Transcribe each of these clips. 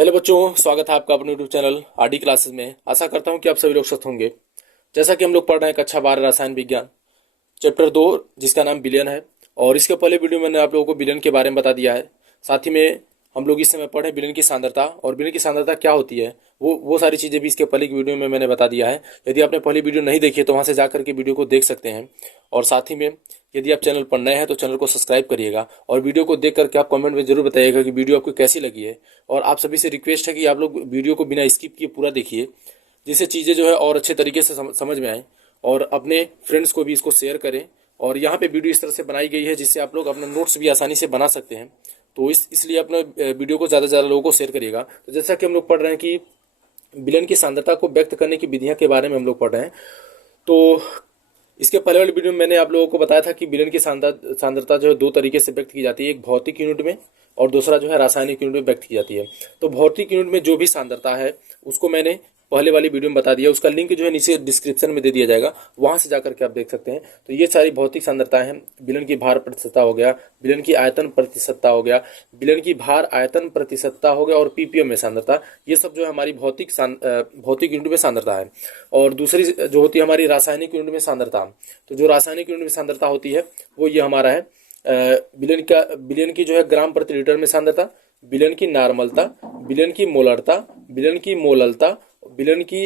Hello बच्चों, स्वागत है आपका अपने यूट्यूब चैनल आरडी क्लासेस में। आशा करता हूं कि आप सभी लोग स्वस्थ होंगे। जैसा कि हम लोग पढ़ रहे हैं कक्षा 12 रसायन विज्ञान चैप्टर 2, जिसका नाम विलयन है। और इसके पहले वीडियो में मैंने आप लोगों को विलयन के बारे में बता दिया है। साथ ही में हम लोग इस समय पढ़े विलयन की सांद्रता और विलयन की सांद्रता क्या होती है, वो सारी चीज़ें भी इसके पहले की वीडियो में मैंने बता दिया है। यदि आपने पहली वीडियो नहीं देखी है तो वहाँ से जाकर के वीडियो को देख सकते हैं। और साथ ही में यदि आप चैनल पर नए हैं तो चैनल को सब्सक्राइब करिएगा और वीडियो को देख करके आप कमेंट में जरूर बताइएगा कि वीडियो आपको कैसी लगी है। और आप सभी से रिक्वेस्ट है कि आप लोग वीडियो को बिना स्किप किए पूरा देखिए, जिससे चीज़ें जो है और अच्छे तरीके से समझ में आए। और अपने फ्रेंड्स को भी इसको शेयर करें। और यहाँ पे वीडियो इस तरह से बनाई गई है जिससे आप लोग अपने नोट्स भी आसानी से बना सकते हैं। तो इसलिए अपने वीडियो को ज़्यादा से ज़्यादा लोगों को शेयर करिएगा। तो जैसा कि हम लोग पढ़ रहे हैं कि विलयन की सांद्रता को व्यक्त करने की विधियां के बारे में हम लोग पढ़ रहे हैं। तो इसके पहले वाले वीडियो में मैंने आप लोगों को बताया था कि विलयन की सांद्रता जो है दो तरीके से व्यक्त की जाती है, एक भौतिक यूनिट में और दूसरा जो है रासायनिक यूनिट में व्यक्त की जाती है। तो भौतिक यूनिट में जो भी सांद्रता है उसको मैंने पहले वाली वीडियो में बता दिया। उसका लिंक जो है नीचे डिस्क्रिप्शन में दे दिया जाएगा, वहां से जाकर के आप देख सकते हैं। तो ये सारी भौतिक सांद्रताएं हैं। विलयन की भार प्रतिशतता हो गया, विलयन की आयतन प्रतिशतता हो गया, विलयन की भार आयतन प्रतिशतता हो गया और पीपीएम में सांद्रता, ये सब जो है हमारी भौतिक यूनिट में सांद्रता है। और दूसरी जो होती है हमारी रासायनिक यूनिट में सांद्रता। तो जो रासायनिक यूनिट में सांद्रता होती है वो ये हमारा है विलयन की जो है ग्राम प्रति लीटर में सांद्रता, विलयन की नार्मलता, विलयन की मोलरता, विलयन की मोललता, विलयन की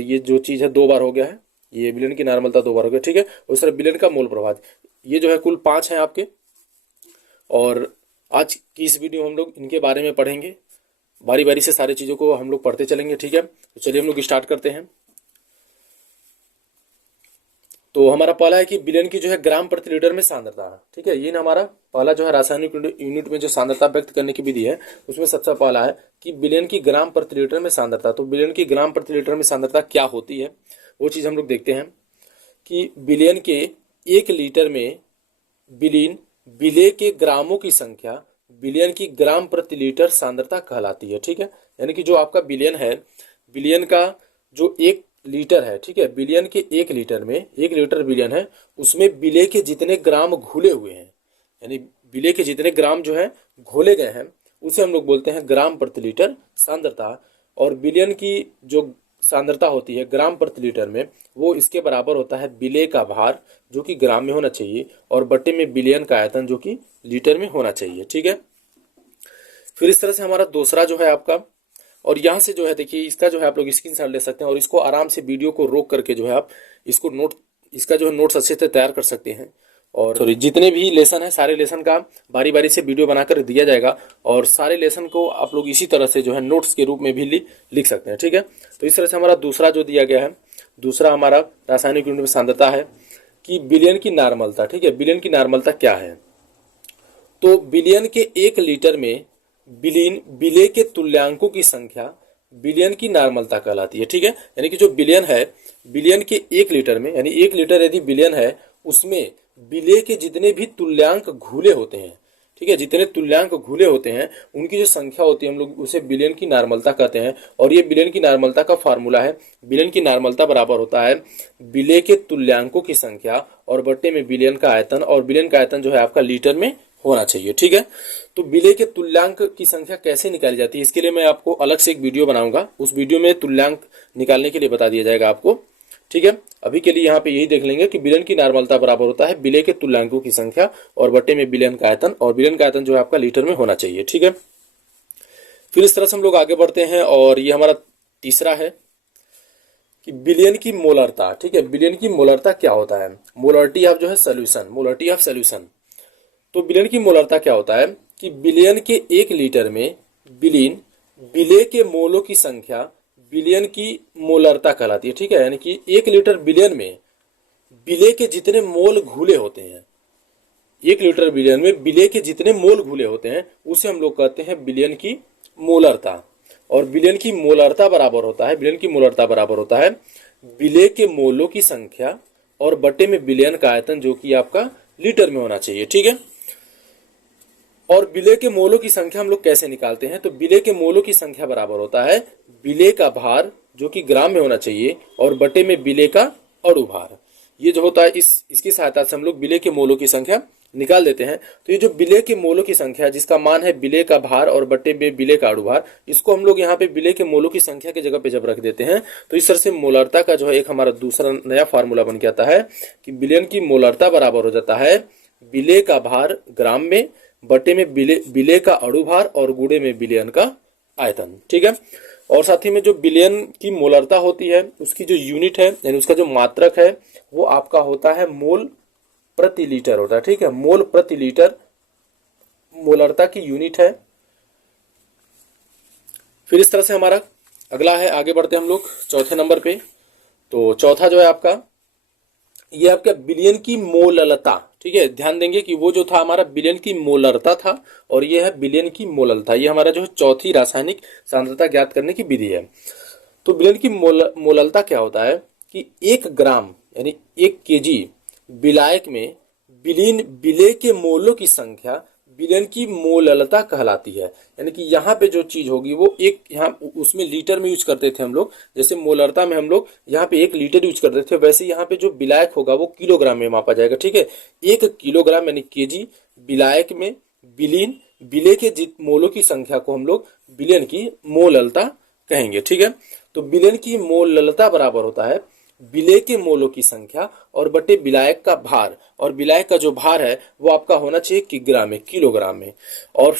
ये जो चीज है दो बार हो गया है, ये विलयन की नार्मलता दो बार हो गया, ठीक है। उस तरह विलयन का मोल प्रभाव, ये जो है कुल 5 हैं आपके। और आज की इस वीडियो में हम लोग इनके बारे में पढ़ेंगे, बारी बारी से सारी चीजों को हम लोग पढ़ते चलेंगे, ठीक है। तो चलिए हम लोग स्टार्ट करते हैं। तो हमारा पहला है कि विलयन की जो है ग्राम प्रति लीटर में सांद्रता, ठीक है। ये ना हमारा पहला जो है रासायनिक यूनिट में जो सांद्रता व्यक्त करने की विधि है उसमें सबसे पहला है कि विलयन की ग्राम प्रति लीटर में सांद्रता। तो विलयन की ग्राम प्रति लीटर में सांद्रता क्या होती है वो चीज हम लोग देखते हैं कि विलयन के 1 लीटर में विलेय के ग्रामों की संख्या विलयन की ग्राम प्रति लीटर सांद्रता कहलाती है, ठीक है। यानी कि जो आपका विलयन है, विलयन का जो 1 लीटर है, ठीक है, विलयन के 1 लीटर में 1 लीटर विलयन है, उसमें विलेय के जितने ग्राम घुले हुए हैं, यानी विलेय के जितने ग्राम जो है घोले गए हैं उसे हम लोग बोलते हैं ग्राम प्रति लीटर सांद्रता। और विलयन की जो सांद्रता होती है ग्राम प्रति लीटर में, वो इसके बराबर होता है विलेय का भार जो कि ग्राम में होना चाहिए और बटे में विलयन का आयतन जो कि लीटर में होना चाहिए, ठीक है। फिर इस तरह से हमारा दूसरा जो है आपका, और यहाँ से जो है देखिए इसका जो है आप लोग स्क्रीनशॉट ले सकते हैं और इसको आराम से वीडियो को रोक करके जो है आप इसका जो है नोट्स अच्छे से तैयार कर सकते हैं। और जितने भी लेसन है सारे लेसन का बारी बारी से वीडियो बनाकर दिया जाएगा और सारे लेसन को आप लोग इसी तरह से जो है नोट्स के रूप में भी लिख सकते हैं, ठीक है। तो इस तरह से हमारा दूसरा जो दिया गया है, दूसरा हमारा रासायनिक यूनिट में सांद्रता है कि विलयन की नार्मलता, ठीक है। विलयन की नार्मलता क्या है? तो विलयन के 1 लीटर में विलेय के तुल्यांकों की संख्या विलयन की नार्मलता कहलाती है, ठीक है। यानी कि जो विलयन है, विलयन के 1 लीटर में, यानी 1 लीटर यदि विलयन है उसमें विलेय के जितने भी तुल्यांक घुले होते हैं, ठीक है, जितने तुल्यांक घुले होते हैं उनकी जो संख्या होती है हम लोग उसे विलयन की नार्मलता कहते हैं। और ये विलयन की नार्मलता का फार्मूला है, विलयन की नार्मलता बराबर होता है विलेय के तुल्यांकों की संख्या और बट्टे में विलयन का आयतन, और विलयन का आयतन जो है आपका लीटर में होना चाहिए, ठीक है। तो विलेय के तुल्यांक की संख्या कैसे निकाली जाती है इसके लिए मैं आपको अलग से एक वीडियो बनाऊंगा, उस वीडियो में तुल्यांक निकालने के लिए बता दिया जाएगा आपको, ठीक है। अभी के लिए यहाँ पे यही देख लेंगे कि विलयन की नार्मलता बराबर होता है विलेय के तुल्यांकों की संख्या और बटे में विलयन का आयतन, और विलयन का आयतन जो है आपका लीटर में होना चाहिए, ठीक है। फिर इस तरह से हम लोग आगे बढ़ते हैं और ये हमारा तीसरा है कि विलयन की मोलरता, ठीक है। विलयन की मोलरता क्या होता है? मोलरिटी ऑफ जो है सोल्यूशन, मोलरिटी ऑफ सोल्यूशन। तो विलयन की मोलरता क्या होता है कि विलयन के 1 लीटर में विलेय के मोलों की संख्या विलयन की मोलरता कहलाती है, ठीक है। यानी कि 1 लीटर विलयन में विलेय के जितने मोल घुले होते हैं, 1 लीटर विलयन में विलेय के जितने मोल घुले होते हैं उसे हम लोग कहते हैं विलयन की मोलरता। और विलयन की मोलरता बराबर होता है, विलयन की मोलरता बराबर होता है विलेय के मोलों की संख्या और बटे में विलयन का आयतन जो कि आपका लीटर में होना चाहिए, ठीक है। और विलेय के मोलों की संख्या हम लोग कैसे निकालते हैं? तो विलेय के मोलों की संख्या बराबर होता है विलेय का भार जो कि ग्राम में होना चाहिए और बटे में विलेय का अणु भार। ये जो होता है इसकी सहायता से हम लोग विलेय के मोलों की संख्या निकाल देते हैं तो ये जो विलेय के मोलों की संख्या है जिसका मान है विलेय का भार और बटे में विलेय का अणुभार, इसको हम लोग यहाँ पे विलेय के मोलों की संख्या की जगह पे जब रख देते हैं तो इस तरह से मोलरता का जो है एक हमारा दूसरा नया फार्मूला बन के आता है कि विलयन की मोलरता बराबर हो जाता है विलेय का भार ग्राम में बटे में विलेय का अणुभार और गुणे में विलयन का आयतन। ठीक है, और साथ ही में जो विलयन की मोलरता होती है उसकी जो यूनिट है यानी उसका जो मात्रक है वो आपका होता है मोल प्रति लीटर होता है। ठीक है, मोल प्रति लीटर मोलरता की यूनिट है। फिर इस तरह से हमारा अगला है, आगे बढ़ते हैं हम लोग चौथे नंबर पे। तो चौथा जो है आपका ये आपका विलयन की मोललता। ठीक है, ध्यान देंगे कि वो जो था हमारा विलयन की मोलरता था और ये है विलयन की मोललता। ये हमारा जो है चौथी रासायनिक सांद्रता ज्ञात करने की विधि है। तो विलयन की मोललता क्या होता है कि 1 ग्राम यानी 1 केजी विलायक में विलीन विलेय के मोलों की संख्या विलयन की मोललता कहलाती है। यानी कि यहाँ पे जो चीज होगी वो एक, यहाँ उसमें लीटर में यूज करते थे हम लोग, जैसे मोलरता में हम लोग यहाँ पे 1 लीटर यूज करते थे, वैसे यहाँ पे जो विलायक होगा वो किलोग्राम में मापा जाएगा। ठीक है, 1 किलोग्राम यानी केजी विलायक में विलीन विलेय के मोलों की संख्या को हम लोग विलयन की मोललता कहेंगे। ठीक है, तो विलयन की मोललता बराबर होता है विलेय के मोलों की संख्या और बटे विलायक का भार, और विलायक का जो भार है वो आपका होना चाहिए किलोग्राम में। और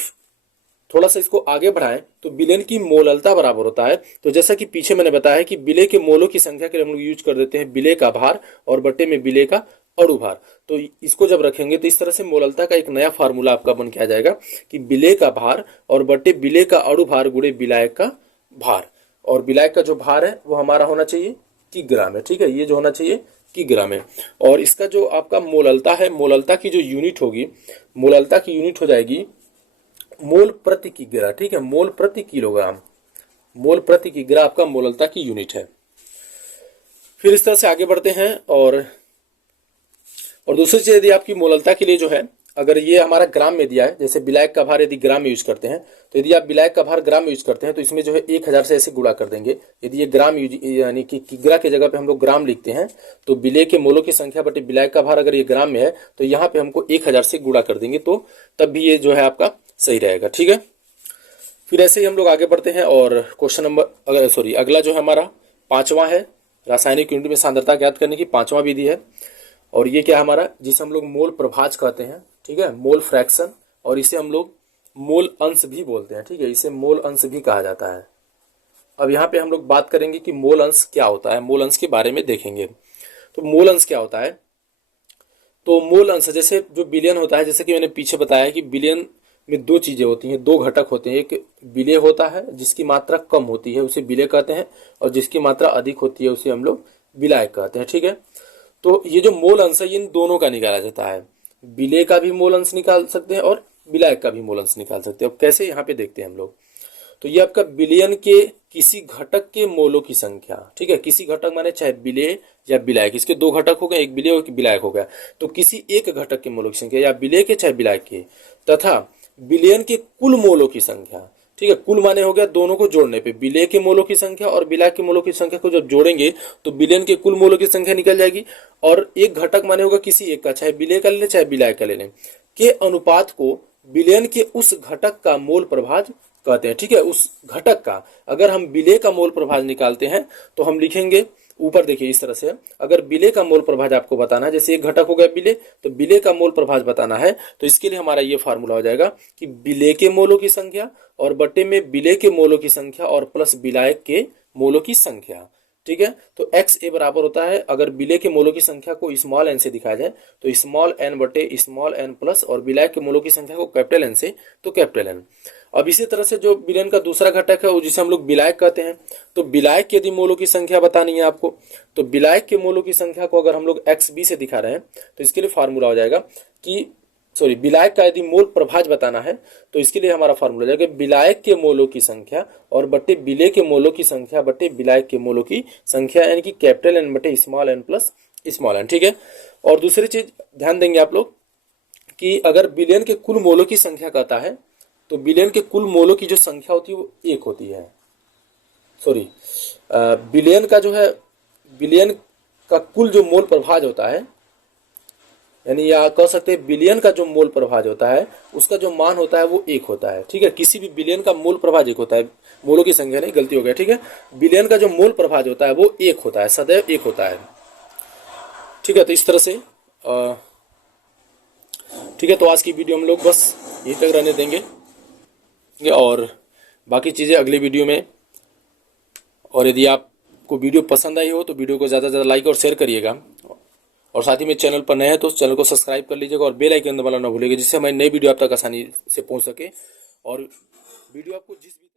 थोड़ा सा इसको आगे बढ़ाएं तो विलयन की मोललता बराबर होता है, तो जैसा कि पीछे मैंने बताया कि विलेय के मोलों की संख्या के लिए हम लोग यूज कर देते हैं विलेय का भार और बटे में विलेय का अणुभार। तो इसको जब रखेंगे तो इस तरह से मोललता का एक नया फार्मूला आपका बन के आ जाएगा कि विलेय का भार और बटे विलेय का अणुभार गुणे विलायक का भार, और विलायक का जो भार है वो हमारा होना चाहिए किग्राम है। ठीक है, ये जो होना चाहिए किग्राम है। और इसका जो आपका मोललता है, मोललता की जो यूनिट होगी, मोललता की यूनिट हो जाएगी मोल प्रति किग्रा। ठीक है, मोल प्रति किलोग्राम, मोल प्रति किग्रा आपका मोललता की यूनिट है। फिर इस तरह से आगे बढ़ते हैं और दूसरी चीज यदि आपकी मोललता के लिए जो है, अगर ये हमारा ग्राम में दिया है, जैसे विलायक का भार यदि ग्राम में यूज करते हैं तो यदि आप विलायक का भार ग्राम में यूज करते हैं तो इसमें जो है 1000 से ऐसे गुणा कर देंगे। यदि ये ग्राम यानी कि किग्रा के जगह पे हम लोग ग्राम लिखते हैं तो विलेय के मोलों की संख्या बटे विलायक का भार अगर ये ग्राम में है तो यहाँ पे हमको 1000 से गुणा कर देंगे, तो तब भी ये जो है आपका सही रहेगा। ठीक है, फिर ऐसे ही हम लोग आगे बढ़ते हैं और क्वेश्चन नंबर अगला जो है हमारा 5वां है, रासायनिक यूनिट में सांद्रता ज्ञात करने की 5वां विधि है। और ये क्या हमारा, जिसे हम लोग मोल प्रभाज कहते हैं। ठीक है, मोल फ्रैक्शन, और इसे हम लोग मोल अंश भी बोलते हैं। ठीक है, इसे मोल अंश भी कहा जाता है। अब यहाँ पे हम लोग बात करेंगे कि मोल अंश क्या होता है, मोल अंश के बारे में देखेंगे। तो मोल अंश क्या होता है, तो मोल अंश जैसे जो विलयन होता है, जैसे कि मैंने पीछे बताया कि विलयन में 2 चीजें होती हैं, 2 घटक होते हैं। एक विलेय होता है जिसकी मात्रा कम होती है उसे विलेय कहते हैं, और जिसकी मात्रा अधिक होती है उसे हम लोग विलायक कहते हैं। ठीक है, तो ये जो मोल अंश है इन दोनों का निकाला जाता है, विलेय का भी मोल अंश निकाल सकते हैं और विलायक का भी मोल अंश निकाल सकते हैं। अब कैसे, यहाँ पे देखते हैं हम लोग। तो ये आपका विलयन के किसी घटक के मोलों की संख्या। ठीक है, किसी घटक माने चाहे विलेय या विलायक, इसके 2 घटक हो गए, एक विलेय और एक विलायक हो गया। तो किसी एक घटक के मोलों की संख्या या विलेय के चाहे विलायक के, तथा विलयन के कुल मोलों की संख्या। ठीक है, कुल माने हो गया दोनों को जोड़ने पे, विलेय के मोलों की संख्या और विलायक के मोलों की संख्या को जब जोड़ेंगे तो विलयन के कुल मोलों की संख्या निकल जाएगी। और एक घटक माने होगा किसी एक का, चाहे विलेय का ले लें चाहे विलायक का ले लें, के अनुपात को विलयन के उस घटक का मोल प्रभाज कहते हैं। ठीक है, उस घटक का, अगर हम विलेय का मोल प्रभाज निकालते हैं तो हम लिखेंगे, ऊपर देखिए इस तरह से, अगर विलेय का मोल प्रभाज आपको बताना है, जैसे एक घटक हो गया विलेय, तो विलेय का मोल प्रभाज बताना है तो इसके लिए हमारा ये फार्मूला हो जाएगा कि विलेय के मोलों की संख्या और बटे में विलेय के मोलों की संख्या और प्लस विलायक के मोलों की संख्या। ठीक है, तो एक्स ए बराबर होता है, अगर विलेय के मोलों की संख्या को स्मॉल एन से दिखाया जाए तो स्मॉल एन बटे स्मॉल एन प्लस, और विलायक के मोलों की संख्या को कैपिटल एन से तो कैपिटल एन। अब इसी तरह से जो विलयन का दूसरा घटक है वो जिसे हम लोग विलायक कहते हैं, तो विलायक के यदि मोलों की संख्या बतानी है आपको, तो विलायक के मोलों की संख्या को अगर हम लोग एक्स बी से दिखा रहे हैं तो इसके लिए फार्मूला हो जाएगा कि विलायक का यदि मोल प्रभाज बताना है तो इसके लिए हमारा फार्मूला हो जाएगा विलायक के मोलों की संख्या और बटे विलेय के मोलों की संख्या बटे विलायक के मोलों की संख्या, यानी कि कैपिटल एन बटे small n plus small n. ठीक है, और दूसरी चीज ध्यान देंगे आप लोग कि अगर विलयन के कुल मोलों की संख्या कहता है तो विलयन के कुल मोलों की जो संख्या होती है वो 1 होती है। विलयन का जो है, विलयन का कुल जो मोल प्रभाज होता है यानी या कह सकते हैं बिलियन का जो मोल प्रवाह होता है उसका जो मान होता है वो 1 होता है। ठीक है, किसी भी बिलियन का मोल प्रवाह 1 होता है, मोलों की संख्या नहीं, गलती हो गया। ठीक है, बिलियन का जो मोल प्रवाह होता है वो 1 होता है, सदैव 1 होता है। ठीक है, तो इस तरह से ठीक है, तो आज की वीडियो हम लोग बस यहीं तक रहने देंगे और बाकी चीज़ें अगली वीडियो में। और यदि आपको वीडियो पसंद आई हो तो वीडियो को ज़्यादा से ज़्यादा लाइक और शेयर करिएगा, और साथ ही में चैनल पर नए हैं तो चैनल को सब्सक्राइब कर लीजिएगा और बेल आइकन दबाना ना भूलिएगा, जिससे हमारी नई वीडियो आप तक आसानी से पहुंच सके। और वीडियो आपको जिस